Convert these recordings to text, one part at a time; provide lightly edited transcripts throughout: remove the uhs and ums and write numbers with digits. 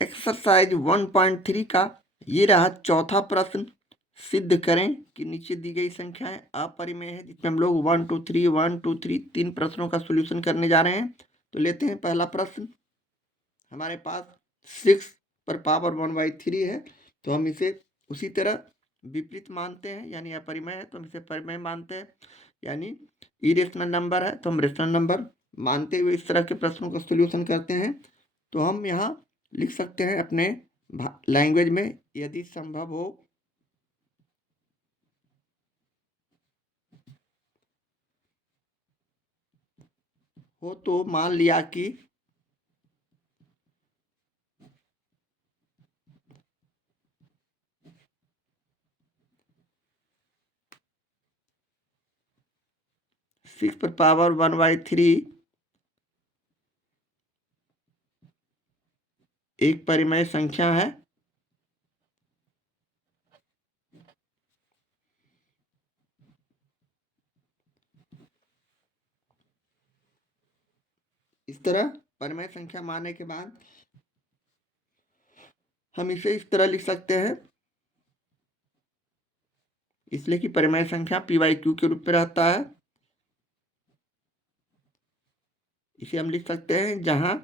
Exercise 1.3 का ये रहा चौथा प्रश्न। सिद्ध करें कि नीचे दी गई संख्याएं अपरिमेय है, जिसमें हम लोग 1 2 3 1 2 3 तीन प्रश्नों का सॉल्यूशन करने जा रहे हैं। तो लेते हैं पहला प्रश्न। हमारे पास 6 पर पावर 1/3 है, तो हम इसे उसी तरह विपरीत मानते हैं, यानी अपरिमेय है तो हम इसे परिमेय मानते हैं, यानी इरेशनल नंबर है तो हम रेशनल नंबर मानते हुए इस तरह के प्रश्नों का सॉल्यूशन करते हैं। तो हम यहाँ लिख सकते हैं अपने लैंग्वेज में, यदि संभव हो तो मान लिया कि 6 पर पावर 1/3 एक परिमेय संख्या है। इस तरह परिमेय संख्या मानने के बाद हम इसे इस तरह लिख सकते हैं, इसलिए कि परिमेय संख्या p/q के रूप में रहता है। इसे हम लिख सकते हैं जहां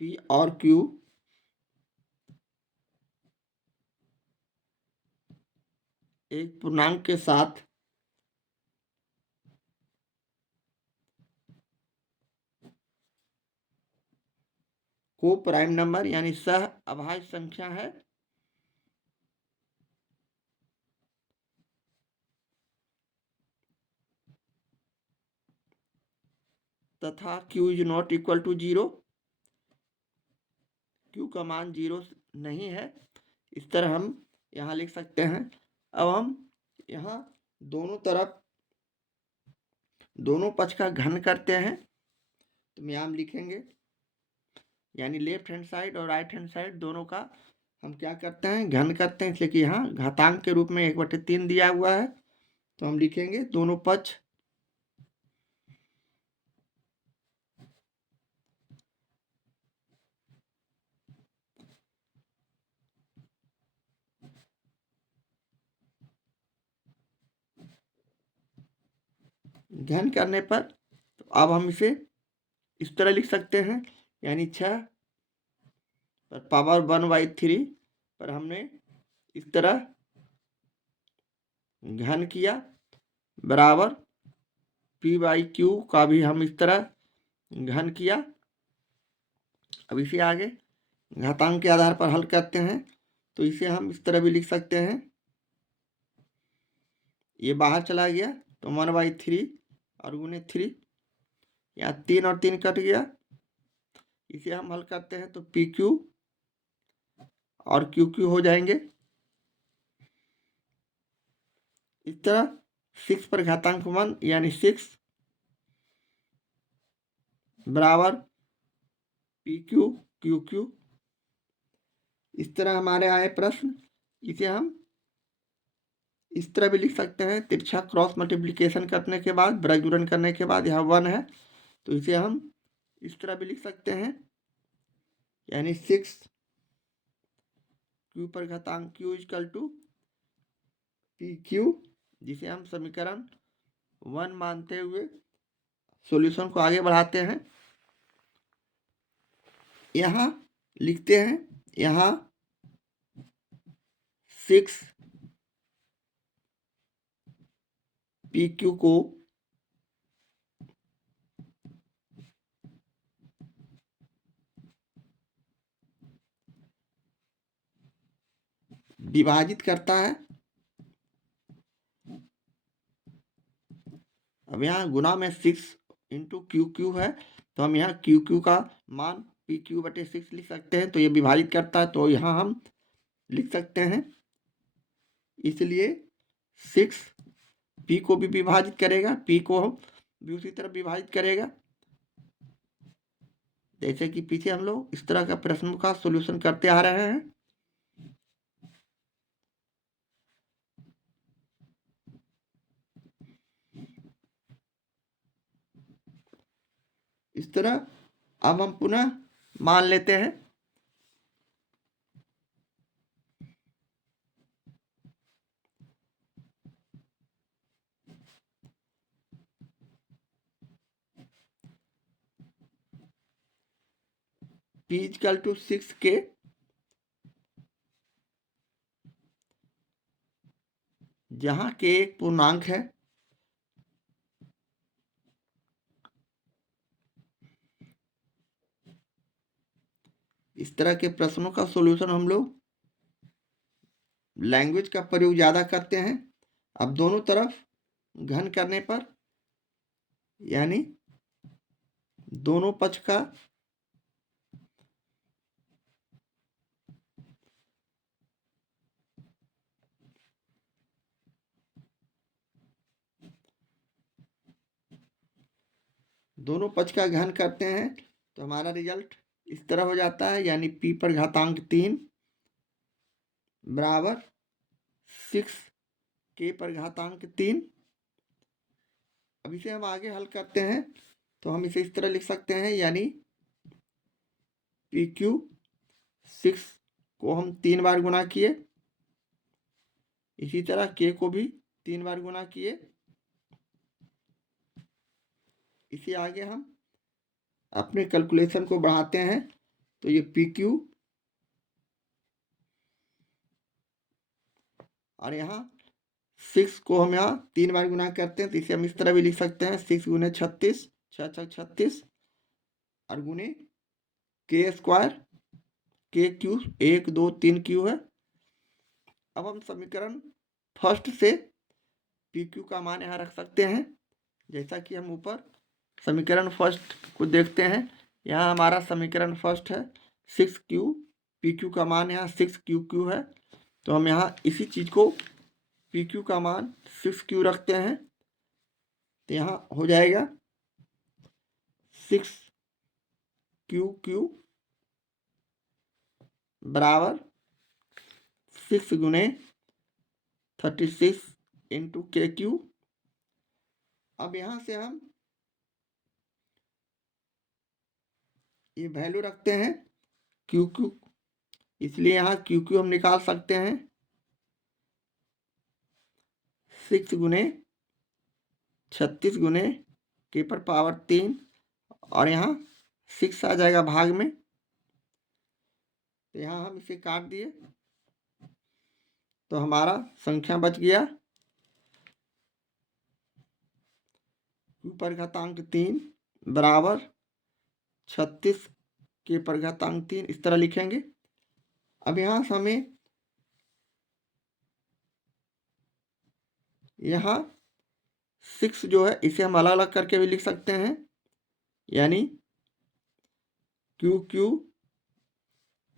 p और q एक पूर्णांक के साथ को प्राइम नंबर यानी सह अभाज्य संख्या है, तथा q is not equal to 0, q का मान 0 नहीं है। इस तरह हम यहाँ लिख सकते हैं। अब हम यहाँ दोनों तरफ दोनों पक्ष का घन करते हैं, तो यहाँ हम लिखेंगे, यानी लेफ्ट हैंड साइड और राइट हैंड साइड दोनों का हम क्या करते हैं, घन करते हैं, इसलिए कि यहाँ घातांक के रूप में 1/3 दिया हुआ है, तो हम लिखेंगे दोनों पक्ष घन करने पर। तो अब हम इसे इस तरह लिख सकते हैं, यानी 6 पर पावर 1/3 पर हमने इस तरह घन किया, बराबर p/q का भी हम इस तरह घन किया। अब इसे आगे घातांक के आधार पर हल करते हैं, तो इसे हम इस तरह भी लिख सकते हैं, ये बाहर चला गया तो 1/3 और गुने 3, यहाँ 3 और 3 कट गया। इसे हम हल करते हैं तो PQ और QQ हो जाएंगे। इस तरह 6 पर घातांक 1 यानी 6 बराबर PQ QQ। इस तरह हमारे आए प्रश्न। इसे हम इस तरह भी लिख सकते हैं, तिरछा क्रॉस मल्टीप्लिकेशन करने के बाद, ब्रज गुणन करने के बाद यहाँ 1 है, तो इसे हम इस तरह भी लिख सकते हैं, यानी 6 q पर घातांक q इक्वल टू PQ, जिसे हम समीकरण 1 मानते हुए सॉल्यूशन को आगे बढ़ाते हैं। यहाँ लिखते हैं, यहाँ 6 PQ को विभाजित करता है। अब यहाँ गुना में 6 इंटू QQ है, तो हम यहाँ QQ का मान PQ/6 लिख सकते हैं, तो ये विभाजित करता है, तो यहाँ हम लिख सकते हैं, इसलिए 6 P को भी विभाजित करेगा, P को हम भी उसी तरह विभाजित करेगा, जैसे कि पीछे हम लोग इस तरह का प्रश्न का सॉल्यूशन करते आ रहे हैं। इस तरह अब हम पुनः मान लेते हैं। P इक्वल टू 6K, जहां K एक पूर्णांक है। इस तरह के प्रश्नों का सॉल्यूशन हम लोग लैंग्वेज का प्रयोग ज़्यादा करते हैं। अब दोनों तरफ घन करने पर, यानी दोनों पक्ष का घन करते हैं तो हमारा रिजल्ट इस तरह हो जाता है, यानी p पर घातांक 3 बराबर 6K पर घातांक 3। अब इसे हम आगे हल करते हैं तो हम इसे इस तरह लिख सकते हैं, यानी PQ 6 को हम 3 बार गुणा किए, इसी तरह K को भी 3 बार गुणा किए। इसे आगे हम अपने कैलकुलेशन को बढ़ाते हैं तो ये PQ और यहाँ 6 को हम यहाँ 3 बार गुना करते हैं तो इसे हम इस तरह भी लिख सकते हैं, 6 गुने 36, 6 36 और गुने K square, K Q 1 2 3 Q है। अब हम समीकरण फर्स्ट से PQ का मान यहाँ रख सकते हैं, जैसा कि हम ऊपर समीकरण फर्स्ट को देखते हैं। यहाँ हमारा समीकरण फर्स्ट है 6Q, PQ का मान यहाँ 6QQ है, तो हम यहाँ इसी चीज़ को PQ का मान 6Q रखते हैं तो यहाँ हो जाएगा 6QQ बराबर 6 गुने 36 इंटू KQ। अब यहाँ से हम ये वैल्यू रखते हैं QQ, इसलिए यहाँ QQ हम निकाल सकते हैं 6 गुने 36 गुने K पर पावर 3 और यहाँ 6 आ जाएगा भाग में, तो यहाँ हम इसे काट दिए तो हमारा संख्या बच गया Q पर घातांक 3 बराबर 36 K पर घातांक 3, इस तरह लिखेंगे। अब यहाँ से हमें यहाँ 6 जो है इसे हम अलग अलग करके भी लिख सकते हैं, यानी QQ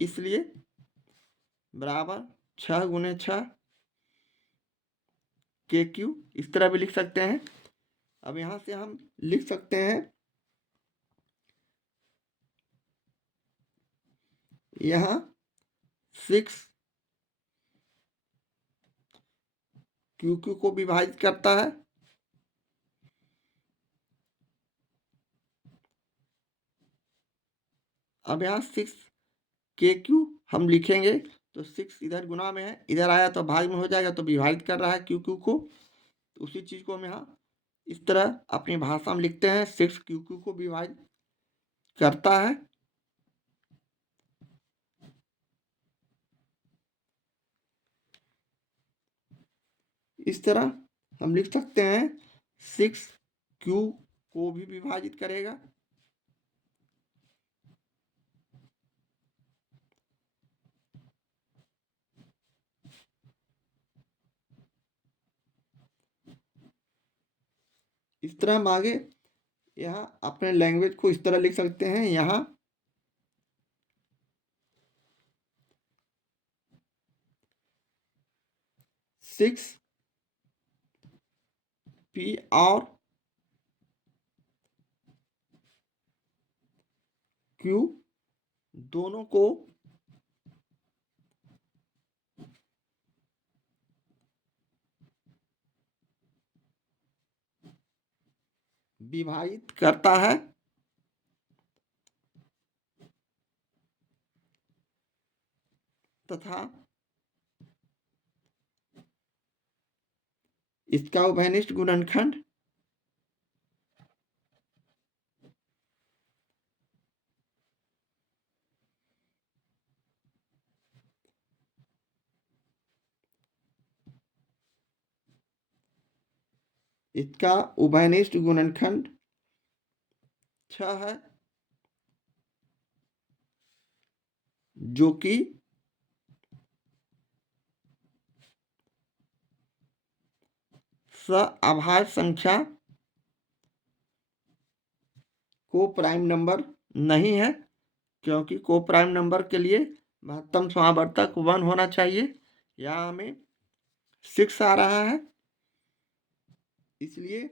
इसलिए बराबर 6 गुने 6 KQ, इस तरह भी लिख सकते हैं। अब यहाँ से हम लिख सकते हैं यहाँ 6 QQ को विभाजित करता है, अब यहाँ 6 KQ हम लिखेंगे तो 6 इधर गुना में है, इधर आया तो भाग में हो जाएगा, तो विभाजित कर रहा है QQ को, तो उसी चीज़ को हम यहाँ इस तरह अपनी भाषा में लिखते हैं, 6 QQ को विभाजित करता है। इस तरह हम लिख सकते हैं 6Q को भी विभाजित करेगा। इस तरह हम आगे यहाँ अपने लैंग्वेज को इस तरह लिख सकते हैं, यहाँ 6P और Q दोनों को विभाजित करता है तथा इसका उभयनिष्ठ गुणनखंड इसका उभयनिष्ठ गुणनखंड 6 है, जो कि सअभाज्य संख्या को प्राइम नंबर नहीं है, क्योंकि को प्राइम नंबर के लिए महत्तम समावर्तक 1 होना चाहिए। यहाँ हमें 6 आ रहा है, इसलिए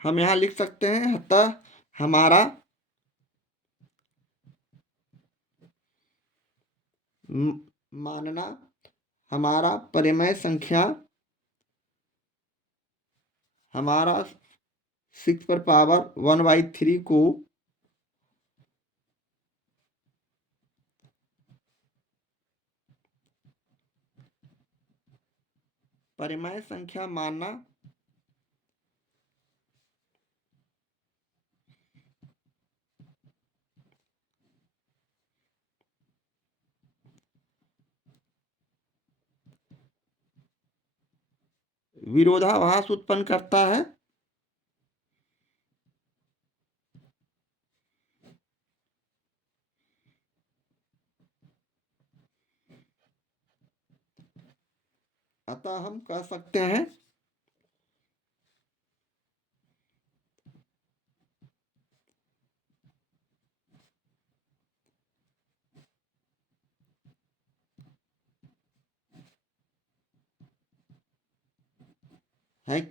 हम यहाँ लिख सकते हैं, अतः हमारा मानना हमारा परिमेय संख्या हमारा 6⁻⁴ को परिमेय संख्या मानना विरोधाभास उत्पन्न करता है। अतः हम कह सकते हैं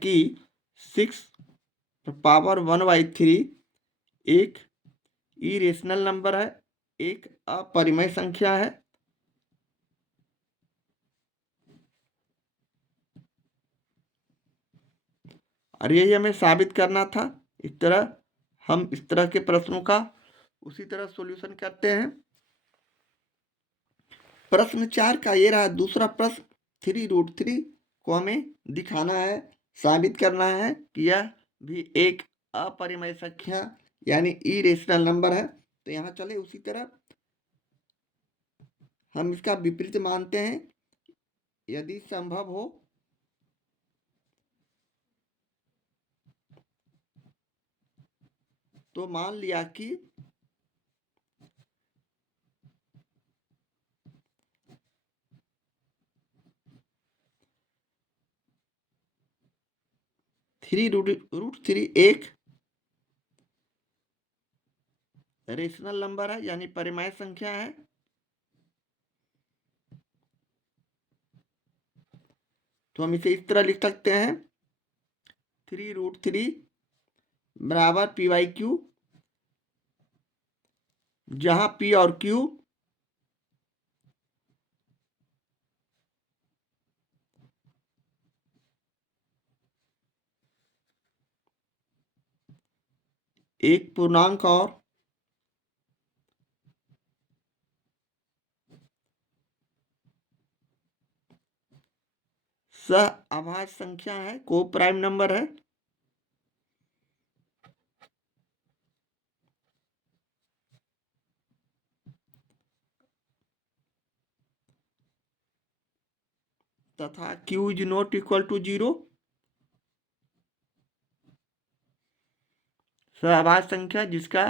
कि 6⁻⁴ एक इरेशनल नंबर है, एक अपरिमेय संख्या है। और यही हमें साबित करना था। इस तरह हम इस तरह के प्रश्नों का उसी तरह सॉल्यूशन करते हैं। प्रश्न 4 का ये रहा दूसरा प्रश्न। 3√3 को हमें दिखाना है, साबित करना है कि यह भी एक अपरिमेय संख्या यानी इरेशनल नंबर है। तो यहाँ चले उसी तरह हम इसका विपरीत मानते हैं, यदि संभव हो तो मान लिया कि √3 एक रेशनल नंबर है यानी परिमेय संख्या है। तो हम इसे इस तरह लिख सकते हैं, 3√3 बराबर p/q, जहां p और q एक पूर्णांक और सअभाज्य संख्या है, को प्राइम नंबर है। तथा q is not equal to 0। सअभाज्य संख्या जिसका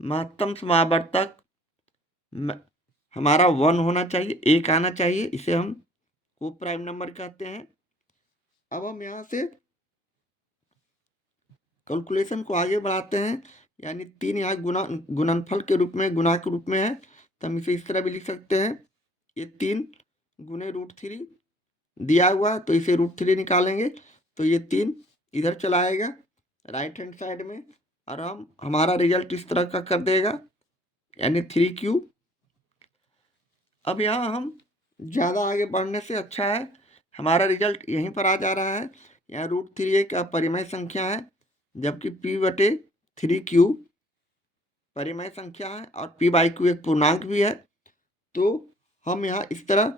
महत्तम समावर्तक हमारा 1 होना चाहिए, 1 आना चाहिए, इसे हम को प्राइम नंबर कहते हैं। अब हम यहाँ से कैलकुलेशन को आगे बढ़ाते हैं, यानी 3 यहाँ गुणनफल के रूप में, गुणा के रूप में है, तो हम इसे इस तरह भी लिख सकते हैं, ये 3 गुने √3 दिया हुआ है, तो इसे √3 निकालेंगे तो ये 3 इधर चला आएगा राइट हैंड साइड में, और हमारा रिजल्ट इस तरह का कर देगा, यानी 3q। अब यहाँ हम ज़्यादा आगे बढ़ने से अच्छा है, हमारा रिजल्ट यहीं पर आ जा रहा है। यहाँ √3 एक अपरिमेय संख्या है, जबकि p/3q परिमेय संख्या है और पी बाई क्यू एक पूर्णांक भी है, तो हम यहाँ इस तरह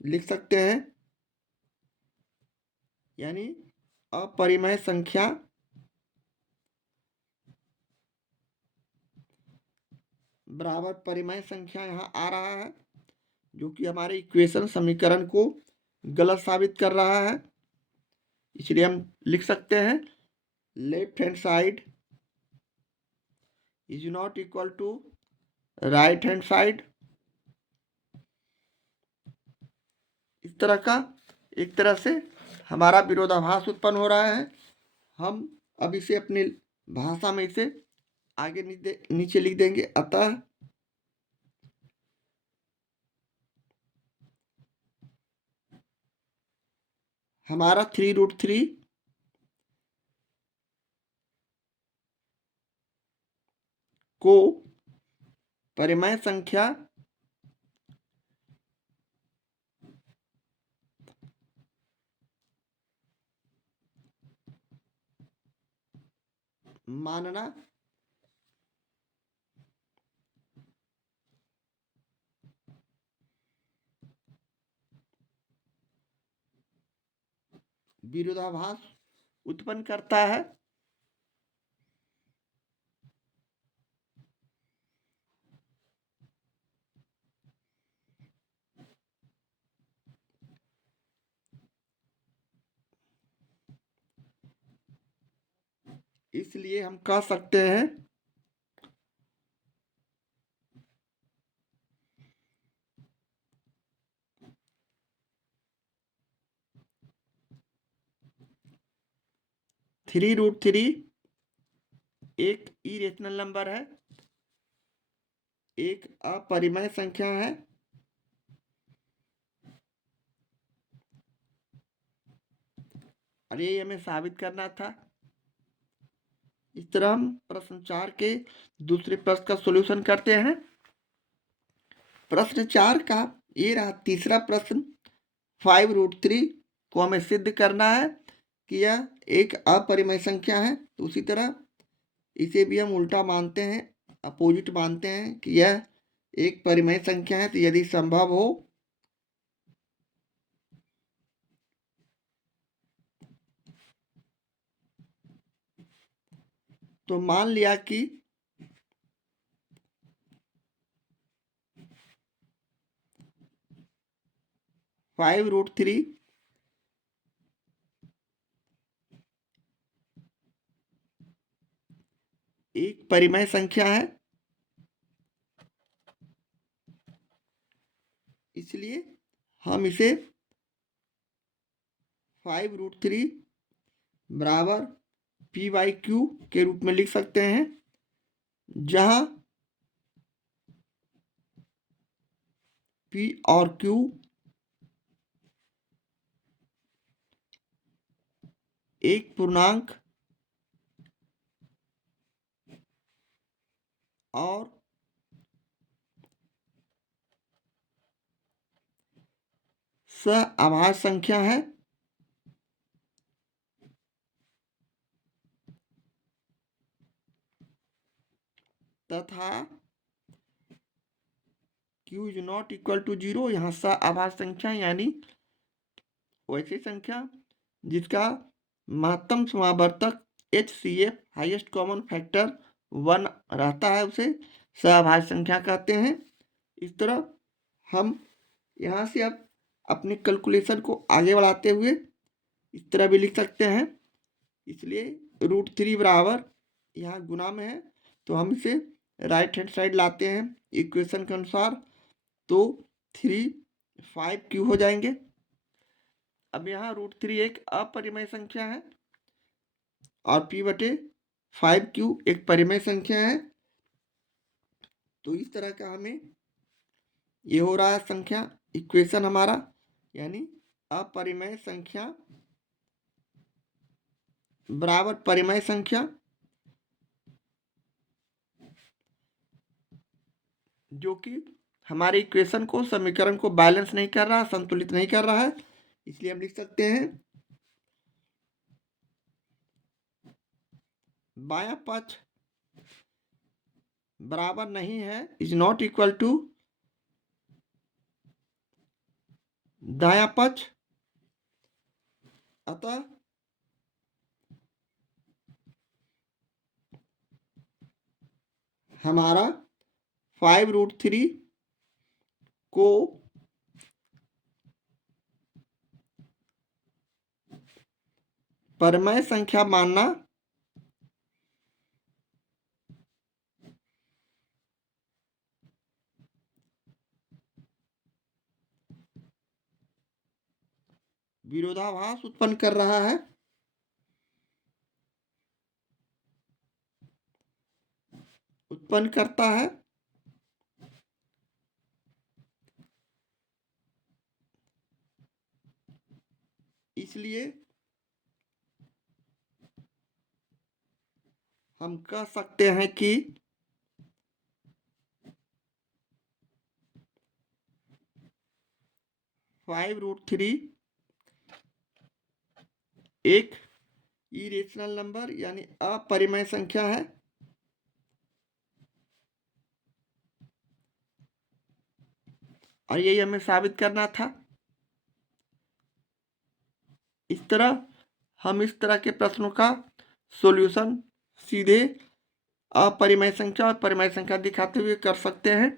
लिख सकते हैं, यानी अपरिमेय संख्या बराबर परिमेय संख्या यहाँ आ रहा है, जो कि हमारे इक्वेशन समीकरण को गलत साबित कर रहा है। इसलिए हम लिख सकते हैं left hand side is not equal to right hand side. इस तरह का एक तरह से हमारा विरोधाभास उत्पन्न हो रहा है। हम अब इसे अपनी भाषा में इसे आगे नीचे लिख देंगे। अतः हमारा 3√3 को परिमेय संख्या मानना विरोधाभास उत्पन्न करता है। इसलिए हम कह सकते हैं (3√3) एक इरेशनल नंबर है, एक अपरिमेय संख्या है, और ये हमें साबित करना था। इस तरह हम प्रश्न 4 के दूसरे प्रश्न का सॉल्यूशन करते हैं। प्रश्न 4 का ये रहा तीसरा प्रश्न। 5√3 को हमें सिद्ध करना है कि यह एक अपरिमेय संख्या है। तो उसी तरह इसे भी हम उल्टा मानते हैं, अपोजिट मानते हैं कि यह एक परिमेय संख्या है। तो यदि संभव हो तो मान लिया कि (5√3) एक परिमेय संख्या है, इसलिए हम इसे 5√3 बराबर पी बाई क्यू के रूप में लिख सकते हैं, जहां पी और क्यू एक पूर्णांक और सहअभाज्य संख्या है। तथा q is not equal to 0, यहाँ सहअभाज्य संख्या यानी वैसी संख्या जिसका महत्तम समावर्तक HCF हाईएस्ट कॉमन फैक्टर 1 रहता है, उसे सहअभाज्य संख्या कहते हैं। इस तरह हम यहाँ से अब अपने कैलकुलेशन को आगे बढ़ाते हुए इस तरह भी लिख सकते हैं। इसलिए √3 बराबर यहाँ गुना में है, तो हम इसे राइट हैंड साइड लाते हैं इक्वेशन के अनुसार, तो 3 5q हो जाएंगे। अब यहाँ √3 एक अपरिमेय संख्या है और p/5q एक परिमेय संख्या है। तो इस तरह का हमें ये हो रहा है संख्या इक्वेशन हमारा, यानी अपरिमेय संख्या बराबर परिमेय संख्या, जो कि हमारे इक्वेशन को समीकरण को बैलेंस नहीं कर रहा, संतुलित नहीं कर रहा है। इसलिए हम लिख सकते हैं बायां पक्ष बराबर नहीं है, इज नॉट इक्वल टू दायां पक्ष, अतः हमारा 5√3 को परमेय संख्या मानना विरोधाभास उत्पन्न कर रहा है। उत्पन्न करता है। इसलिए हम कह सकते हैं कि (5√3) एक इरेशनल नंबर यानी अपरिमेय संख्या है। और यही हमें साबित करना था। इस तरह हम इस तरह के प्रश्नों का सॉल्यूशन सीधे अपरिमेय संख्या और परिमेय संख्या दिखाते हुए कर सकते हैं।